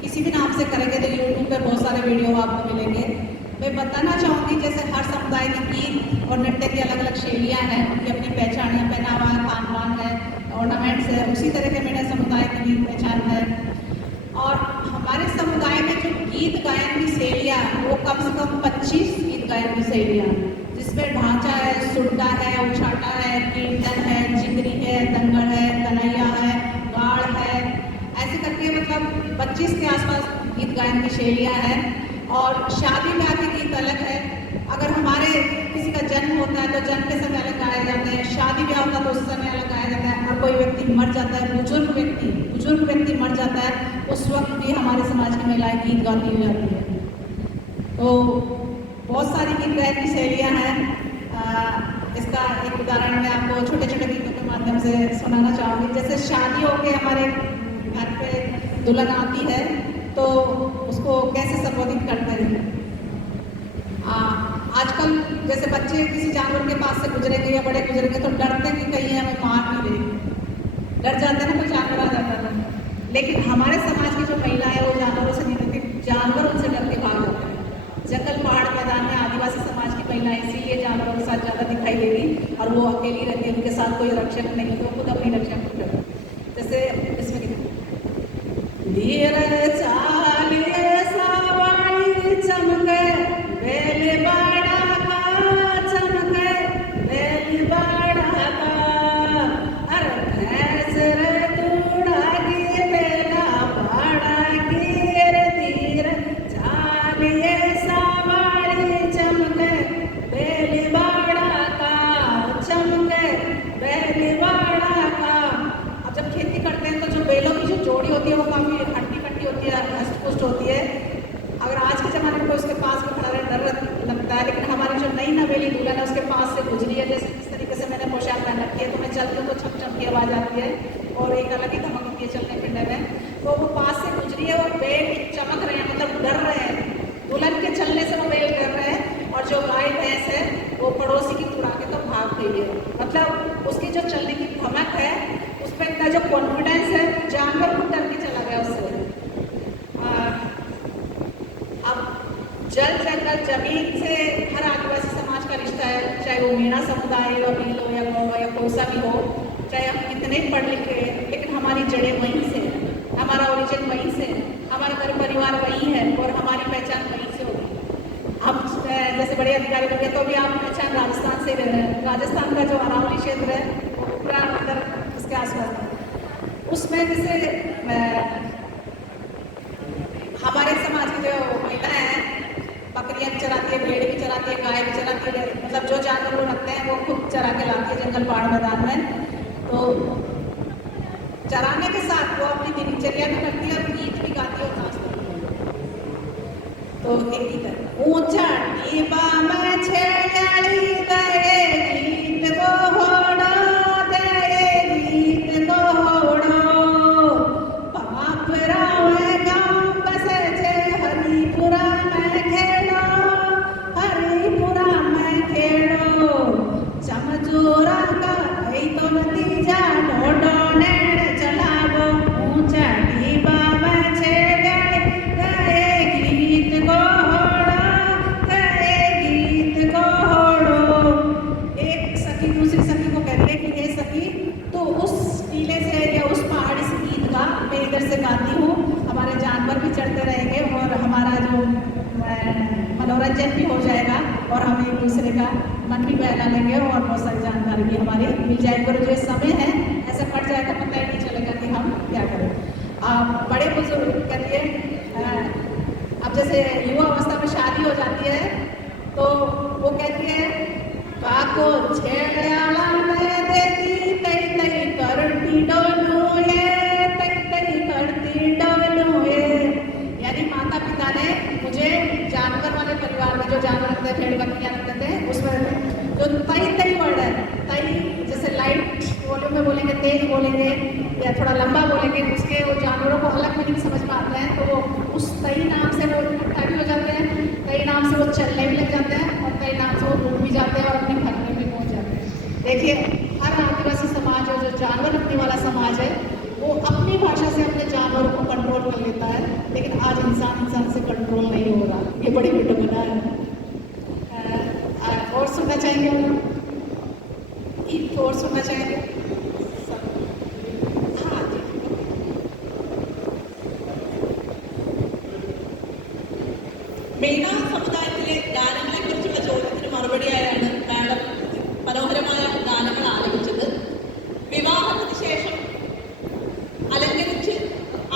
किसी भी नाम से करेंगे तो यूट्यूब पे बहुत सारे वीडियो आपको मिलेंगे। मैं बताना चाहूँगी जैसे हर समुदाय की गीत और नृत्य की अलग अलग शैलियाँ हैं, उनकी अपनी पहचान है, पहनावा है, खान पान है, ऑर्नामेंट्स है, उसी तरह के मेरे समुदाय की भी पहचान है। और हमारे समुदाय में जो गीत गायन की शैलियाँ वो कम से कम 25 गीत गायन की शैलियाँ, जिसमें ढांचा है, सुड्डा है, उछाटा है, कीर्तन है, जिगरी है, दंगल है, कन्हैया है, गाड़ है, ऐसे करके मतलब 25 के आसपास गीत गायन की शैलियाँ हैं। और शादी ब्याह के गीत अलग है। अगर हमारे किसी का जन्म होता है तो जन्म के समय अलग गाए जाते हैं, शादी ब्याह होता है तो उस समय अलग गाया जाता है। और कोई व्यक्ति मर जाता है, बुजुर्ग व्यक्ति मर जाता है, उस वक्त भी हमारे समाज की महिलाएं गीत गाती हुई जाती है। तो बहुत सारी गीत गायन की शैलियाँ हैं। इसका एक उदाहरण मैं आपको छोटे छोटे गीतों के माध्यम से सुनाना चाहूँगी। जैसे शादी होकर हमारे घर पे दुल्हन आती है तो उसको कैसे संबोधित करते हैं। आजकल जैसे बच्चे किसी जानवर के पास से गुजरेंगे या बड़े गुजरेंगे तो डरते हैं कि कहीं हमें मार नहीं दे, डर जाते हैं ना, कोई जानवर आ जाता है। लेकिन हमारे समाज की जो महिला है वो जानवरों से नहीं डरती, जानवर उनसे डर के भाग जाते हैं। जंगल पहाड़ मैदान में आदिवासी समाज की महिलाएं इसीलिए जानवरों के साथ ज़्यादा दिखाई देगी और वो अकेली रहती है, उनके साथ कोई रक्षक नहीं है, तो खुद अपनी रक्षा खुद करती है। जैसे इसमें धीर चालिए सावाई चमके बेल बाड़ा का, चमके बेल बाड़ा का, अरे भैंस रे तूड़ा की बेला बाड़ा की रे, धीर चालिए सावाई चमके बेल बाड़ा का, चमके बेल बाड़ा का। अब जब खेती करते हैं तो जो बेलों की जो जोड़ी होती है वो काफ़ी हट्टी कट्टी होती है, हष्ट पुष्ट होती है। अगर आज के ज़माने में कोई उसके पास में खड़ा रहे डर लगता है, लेकिन हमारी जो नई नवेली दुल्हन है उसके पास से गुजरी है, जैसे इस तरीके से मैंने पोशाक पहन रखी है तो मैं चलती हूँ तो छप छप की आवाज़ आती है और एक अलग ही धमक होती है चलने फिरने में। तो वो पास से गुजरी है और बेल चमक रहे हैं, मतलब डर रहे हैं, दुल्हन के चलने से वो बेल डर रहे हैं। और जो गाय भैंस है वो पड़ोसी की तुड़ा के तो भाग गई है, मतलब उसकी जो चलने की धमक है उसमें इतना जो कॉन्फिडेंस है, जानवर को डर के चला गया उससे। अब जल जंगल जमीन से हर आदिवासी समाज समाज का रिश्ता है, चाहे वो मीणा समुदाय या भील हो या गौड़ या कोई सा भी हो, चाहे हम कितने पढ़ लिखे हैं, लेकिन हमारी जड़ें वहीं से हैं, हमारा ओरिजिन वहीं से है, हमारा घर परिवार वहीं है और हमारी पहचान वहीं से होगी। हम जैसे बड़े अधिकारी बन गए तो भी आप पहचान राजस्थान से रह रहे हैं। राजस्थान का जो अरावली क्षेत्र है वो पूरा अंदर उसके आसपास है। उसमें जैसे हमारे समाज की जो महिलाएं हैं, बकरियां भी चराती है, भेड़ भी चराती है, गाय भी चराती है, मतलब जो जानवर वो रखते हैं वो खुद चरा के लाती है जंगल पहाड़ मैदान में। तो चराने के साथ वो अपनी दिनचर्या भी करती है और गीत भी गाती है और नाचती है। तो एक गीत है, ऊंचा टीबा में छेड़ी दे गीत को होड़ो, दे गीत को होड़ो, बाप रावे गांव बसे छे हरिपुरा में खेड़ो, हरिपुरा में खेड़ो, चमचोरा का भाई तो नतीजा ढोडो नेड़ चलावो, ऊंचा टीबा में छेड़ी गए गीत को होड़ो, गए गीत को होड़ो। एक सखी दूसरी सखी को कहती है कि हे सखी, तो उस टीले से या उस पहाड़ी से गीत गा, मैं इधर से गाती हूँ, हमारे जानवर भी चढ़ते रहेंगे और हमारा जो मनोरंजन भी हो जाएगा और हम एक दूसरे का मन भी बहला लेंगे और बहुत सारी जानकारी भी हमारी मिल जाएगी। और जो समय है ऐसा कट जाएगा, पता ही नहीं चलेगा कि हम क्या करें। बड़े बुजुर्ग कहती है, अब जैसे युवा अवस्था में शादी हो जाती है तो वो कहती है, काको छेड़ाला में देती तई तई करती डोलूए, तई तई करती डोलूए। यानी माता पिता ने मुझे जानवर वाले परिवार में जो जानवर रखते थे, भेड़ बकरियां रखते थे, उसमें जो तई तई वर्ड है, तई जैसे लाइट वॉल्यूम में बोलेंगे, तेज बोलेंगे या थोड़ा लंबा बोलेंगे, उसके वो जानवरों को अलग मीनिंग समझ में आता है। तो वो उस तई नाम से वो इकट्ठा भी हो जाते हैं, तई नाम से वो चलने भी लग जाते हैं और तई नाम से वो डूब भी जाते हैं और अपने घर में भी पहुँच जाते हैं। देखिए, हर आदिवासी समाज और जो जानवर रखने वाला समाज है वो अपनी भाषा से अपने जानवरों को कंट्रोल कर लेता है, लेकिन आज इंसान से कंट्रोल नहीं हो रहा। ये बड़ी विडंबना है। और सुनना चाहेंगे ईद को, और सुनना चाहेंगे? हाँ जी, मीणा സമുദായത്തിലെ ഗാനങ്ങളെ കുറിച്ചുള്ള ചോദ്യത്തിന് മറുപടിയായാണ് മാഡം മനോഹരമായ ഗാനങ്ങൾ ആലപിച്ചത്. വിവാഹത്തിന് ശേഷം അലങ്കരിച്ച്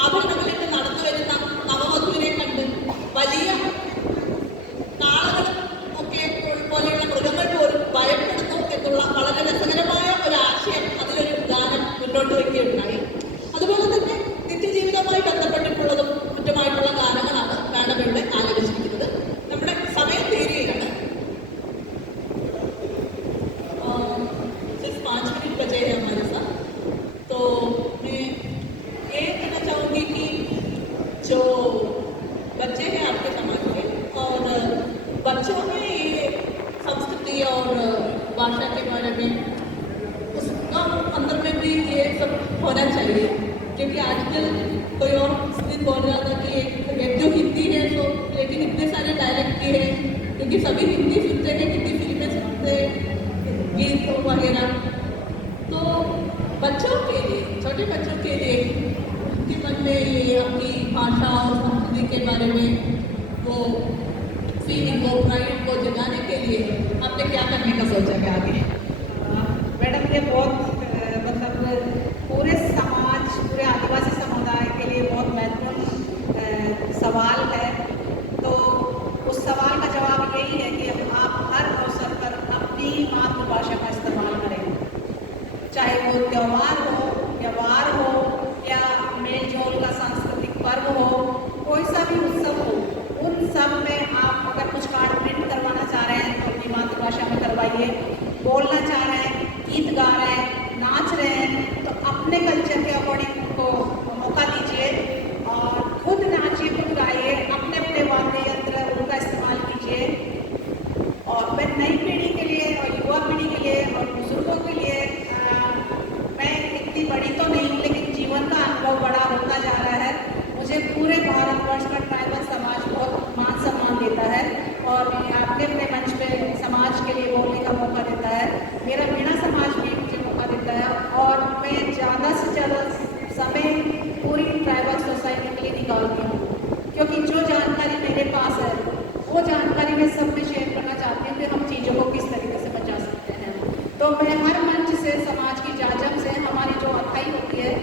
ആഭരണങ്ങളിട്ട് നടന്നു വരുന്ന നവവധുവിനെ കണ്ട് വലിയ കാളകളും ഒക്കെ പോലെയുള്ള മൃഗങ്ങൾ പോലും ഭയപ്പെടുന്നു എന്നുള്ള വളരെ രസകരമായ ഒരു ആശയം അതിലൊരു ഗാനം മുന്നോട്ട് വയ്ക്കുകയുണ്ടായി. അതുപോലെ തന്നെ നിത്യജീവിതവുമായി ബന്ധപ്പെട്ടിട്ടുള്ളതും മറ്റുമായിട്ടുള്ള ഗാനങ്ങളാണ് മാഡം ഇവിടെ ആലപിച്ചിരിക്കുന്നത്. നമ്മുടെ സമയം തീരുകയാണ്. सिर्फ 5 मिनट बचे हैं हमारे साथ, तो मैं ये कहना चाहूँगी कि जो बच्चे हैं आपके समाज के, और बच्चों में ये संस्कृति और भाषा के बारे में उसका अंदर में भी ये सब होना चाहिए, क्योंकि आजकल कोई और स्थिति बोल रहा था कि एक जो हिंदी है तो, लेकिन इतने सारे डायलेक्ट भी हैं, क्योंकि सभी हिंदी सुनते हैं, हिंदी फिल्में सुनते हैं, गीत वगैरह। तो बच्चों के लिए, छोटे बच्चों के लिए उनके मन में ये अपनी भाषा और संस्कृति के बारे में वो फीलिंग को, प्राइड को जगाने के लिए आपने क्या करने का सोचा है आगे? मैडम, ये बहुत मतलब पूरे समाज, पूरे आदिवासी समुदाय के लिए बहुत महत्वपूर्ण सवाल है। तो उस सवाल का जवाब यही है कि आप हर अवसर पर अपनी मातृभाषा का इस्तेमाल करें, चाहे वो त्यौहार हो, व्यवहार हो या मेल जोल का सांस्कृतिक पर्व हो, कोई सा भी उत्सव हो, उन सब में आप अगर कुछ कार्ड प्रिंट करवाना चाह रहे हैं तो अपनी मातृभाषा में करवाइए। बोलना चाह रहे हैं, गीत गा रहे हैं, नाच रहे हैं, तो अपने कल्चर के अकॉर्डिंग उनको मौका दीजिए और खुद नाचिए, खुद गाइए, अपने अपने वाद्य यंत्र उनका इस्तेमाल कीजिए। और मैं नई पीढ़ी के लिए और युवा पीढ़ी के लिए और बुजुर्गों के लिए मैं इतनी बड़ी तो नहीं, लेकिन जीवन का अनुभव बड़ा होता जा रहा है। मुझे पूरे भारतवर्ष का ट्राइबल समाज बहुत मान सम्मान देता है और अपने अपने मंच पे समाज के लिए का मौका देता है, मेरा मीणा समाज भी मुझे मौका देता है और मैं ज़्यादा से ज़्यादा समय पूरी ट्राइबल सोसाइटी के लिए निकालती हूँ, क्योंकि जो जानकारी मेरे पास है वो जानकारी मैं सब में शेयर करना चाहती हूँ कि हम चीज़ों को किस तरीके से बचा सकते हैं। तो मैं हर मंच से, समाज की जाजम से, हमारी जो अथाई होती है,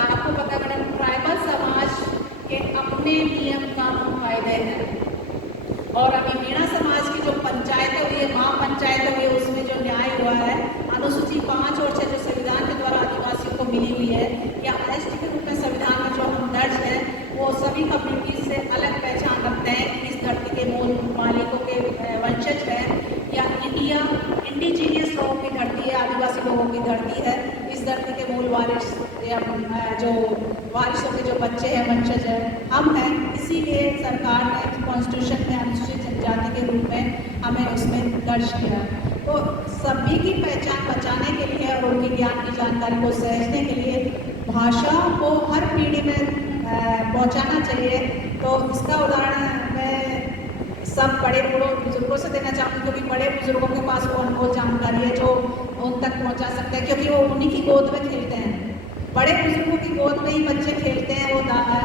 आपको पता मैडम, ट्राइबल समाज के अपने नियम कानून कायदे हैं और अभी मीणा समाज की जो पंचायतें हुई है, महापंचायतें हुई है, उसमें जो न्याय हुआ है, अनुसूची 5 और 6 जो संविधान के द्वारा आदिवासियों को मिली हुई है या एसटी के रूप में संविधान में जो हम दर्ज है, वो सभी कम्युनिटीज से अलग पहचान रखते हैं। इस धरती के मूल मालिकों के वंशज है या इंडिया इंडिजीनियस लोगों की धरती है, आदिवासी लोगों की धरती है, इस धरती के मूल वारिस या जो वारिसों के जो बच्चे हैं, वंशज है, हम हैं। इसीलिए सरकार ने कॉन्स्टिट्यूशन में अनुसूचित जनजाति के रूप में हमें उसमें दर्ज किया। तो सभी की पहचान बचाने के लिए और उनकी ज्ञान की जानकारी को सहेजने के लिए भाषाओं को हर पीढ़ी में पहुंचाना चाहिए। तो इसका उदाहरण मैं सब बड़े बुजुर्गों से देना चाहूँगी, क्योंकि बड़े बुजुर्गों के पास वो अनमोल जानकारी है जो उन तक पहुंचा सकते हैं, क्योंकि वो उन्हीं की गोद में खेलते हैं। बड़े बुजुर्गों की गोद में ही बच्चे खेलते हैं, वो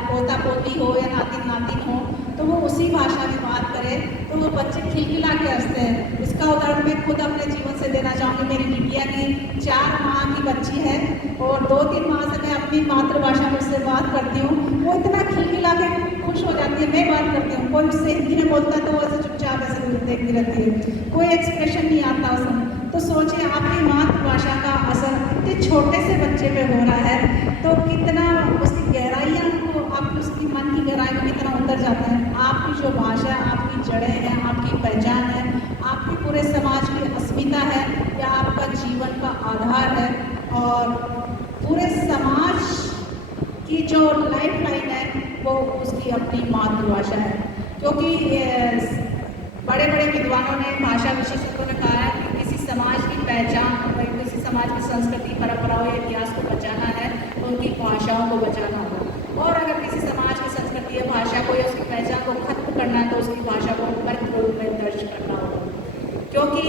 पोता पोती हो या नातिन नातिन हो, तो वो उसी भाषा में बात करें तो वो बच्चे खिलखिला के हंसते हैं। इसका उदाहरण मैं खुद अपने जीवन से देना चाहूँगी। मेरी बिटिया की 4 माह की बच्ची है और 2-3 माह से मैं अपनी मातृभाषा में उससे बात करती हूँ, वो इतना खिलखिला के खुश हो जाती है। मैं बात करती हूँ, कोई उससे हिंदी में बोलता है तो वो ऐसे चुपचाप ऐसे देखती रहती है, कोई एक्सप्रेशन नहीं आता उसमें। तो सोचिए आपकी मातृभाषा का असर इतने छोटे से बच्चे पे हो रहा है, तो कितना उसकी गहराइयाँ को आप उसकी मन की गहराई में कितना उतर जाते हैं। आपकी जो भाषा, आपकी जड़ें हैं, आपकी पहचान है, आपकी पूरे समाज की अस्मिता है या आपका जीवन का आधार है और पूरे समाज की जो लाइफ लाइन है वो उसकी अपनी मातृभाषा है। क्योंकि बड़े बड़े विद्वानों ने, भाषा विशेषज्ञों ने कहा है कि किसी समाज की पहचान, किसी समाज की संस्कृति, परंपराओं या इतिहास को बचाना है तो उनकी भाषाओं को बचाना होगा, और अगर किसी समाज की संस्कृति या भाषा को या उसकी पहचान को खत्म करना है तो उसकी भाषा को मृत रूप में दर्ज करना होगा। क्योंकि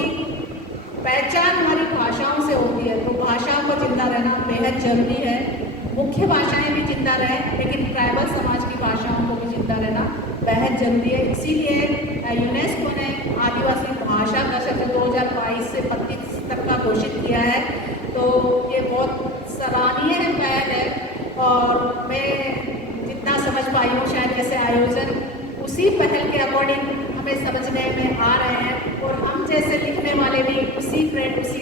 पहचान हमारी भाषाओं से होती है, तो भाषाओं को जिंदा रहना बेहद जरूरी है। मुख्य भाषाएं भी जिंदा रहें, लेकिन ट्राइबल समाज की भाषाओं को भी जिंदा रहना बेहद जरूरी है। इसीलिए यूनेस्को ने आदिवासी भाषा का सत्र 2022 से 25 तक का घोषित किया है। तो ये बहुत सराहनीय पहल है और मैं जितना समझ पाई हूँ शायद ऐसे आयोजन उसी पहल के अकॉर्डिंग हमें समझने में आ रहे हैं और हम जैसे लिखने वाले भी उसी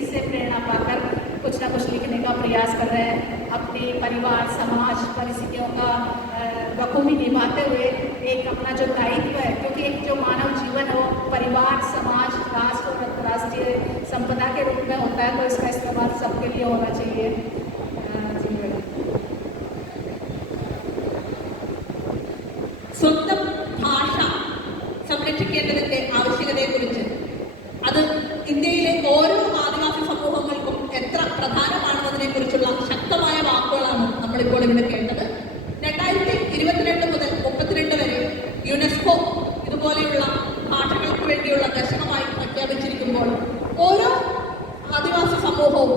से प्रेरणा पाकर कुछ ना कुछ लिखने का प्रयास कर रहे हैं। अपने परिवार, समाज, परिस्थितियों का बखूबी निभाते हुए एक अपना जो दायित्व है, क्योंकि एक जो मानव जीवन है वो परिवार, समाज, राष्ट्र और अंतर्राष्ट्रीय संपदा के रूप में होता है, तो इसका इस्तेमाल सबके लिए होना चाहिए। സ്വന്തം ഭാഷ സംരക്ഷിക്കേണ്ടതിന്റെ ആവശ്യകതയെക്കുറിച്ച്, അത് ഇന്ത്യയിലെ ഓരോ ആദിവാസി സമൂഹങ്ങൾക്കും എത്ര പ്രധാനമാണെന്നതിനെക്കുറിച്ചുള്ള ശക്തമായ വാക്കുകളാണ് നമ്മളിപ്പോൾ ഇവിടെ കേട്ടത്. 2022 മുതൽ 32 വരെ യുനെസ്കോ ഇതുപോലെയുള്ള ഭാഷകൾക്ക് വേണ്ടിയുള്ള ദശകമായി പ്രഖ്യാപിച്ചിരിക്കുമ്പോൾ ഓരോ ആദിവാസി സമൂഹവും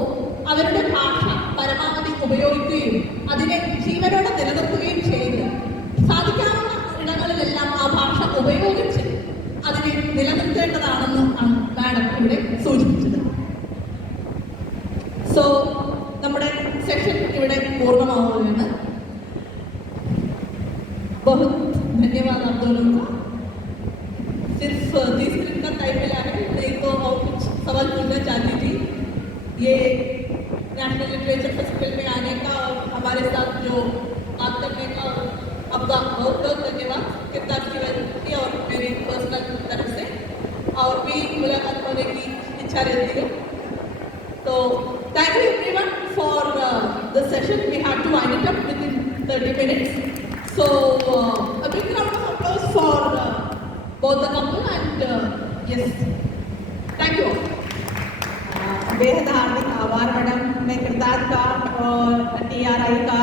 അവരുടെ ഭാഷ പരമാവധി ഉപയോഗിക്കുകയും അതിനെ ജീവനോടെ നിലനിർത്തുകയും ചെയ്യുന്നു. സാധിക്കാവുന്ന ഇടങ്ങളിലെല്ലാം ആ ഭാഷ ഉപയോഗിച്ച് അതിനെ നിലനിർത്തേണ്ടതാണെന്ന് ആണ് മാഡം ഇവിടെ സൂചിപ്പിച്ചത്. സോ നമ്മുടെ സെഷൻ ഇവിടെ പൂർണ്ണമാവുകയാണ്. बहुत धन्यवाद आप दोनों का। सिर्फ 30 मिनट का टाइम मिला है, नहीं तो और कुछ सवाल पूछना चाहती थी। ये नेशनल लिटरेचर फेस्टिवल में आने का और हमारे साथ जो बात करने का आपका बहुत बहुत धन्यवाद। कितना की वजह की और मेरी पर्सनल तरफ से और भी मुलाकात होने की इच्छा रहती है। तो thank you everyone for the session. We have to wind it up within 30 minutes. So a big round of applause for both the couple and yes, thank you. बेहद हार्दिक आभार मैडम, मैं कृतार्थ का और TRI का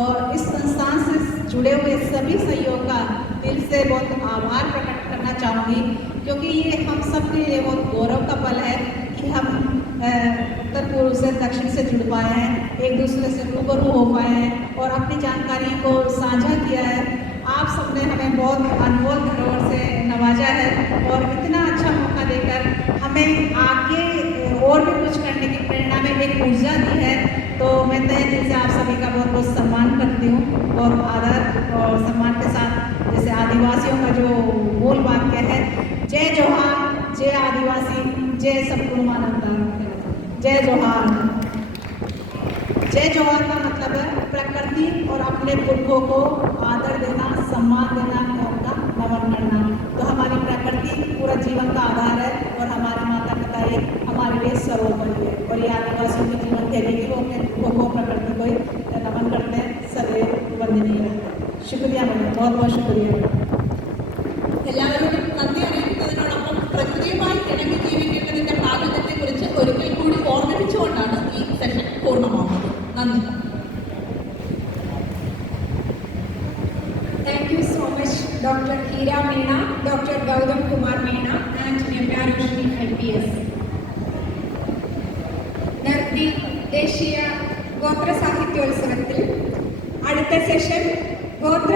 और इस संस्थान से जुड़े हुए सभी सहयोग का दिल से बहुत आभार प्रकट करना चाहूँगी, क्योंकि ये हम सब के लिए बहुत गौरव का पल है कि कि हम उत्तर पूर्व से दक्षिण से जुड़ पाए हैं, एक दूसरे से रूबरू हो पाए हैं और अपनी जानकारियों को साझा किया है। आप सबने हमें बहुत अनमोल धरोहर से नवाजा है और इतना अच्छा मौका देकर हमें आगे और भी कुछ करने की प्रेरणा में एक ऊर्जा दी है। तो मैं तहे दिल से आप सभी का बहुत बहुत सम्मान करती हूँ और आदर और सम्मान के साथ जैसे आदिवासियों का जो मूल वाक्य है, जय जोहार, जय आदिवासी, जय सतगुरु मानवता। जय जोहार। जय जोहार का मतलब है प्रकृति और अपने पुरखों को आदर देना, सम्मान देना और उनका नमन करना। तो हमारी प्रकृति पूरा जीवन का आधार है और हमारे माता पिता ही हमारे लिए सर्वोपरि है और ये आदिवासियों की जीवन शैली की वो अपने पुरखों को, प्रकृति को ही नमन करते हैं, सदैव वंदनीय रहते हैं। शुक्रिया मैडम, बहुत बहुत शुक्रिया। എല്ലാവരോടും നന്ദി അറിയിക്കുന്നതിനോടൊപ്പം പ്രകൃതിയുമായി ഇണങ്ങി ജീവിക്കേണ്ടതിന്റെ പ്രാധാന്യത്തെക്കുറിച്ച് ഒരിക്കൽ കൂടി ഓർമ്മിപ്പിച്ചുകൊണ്ടാണ് ഈ സെഷൻ പൂർണ്ണമാവുന്നത്. നന്ദി. Thank you so much, Dr. Hira Meena, Dr. Gautam Kumar Meena, and Nyarushni IPS. നിർത്തി ദേശീയ ഗോത്ര സാഹിത്യോത്സവത്തിൽ അടുത്ത സെഷൻ ഗോത്ര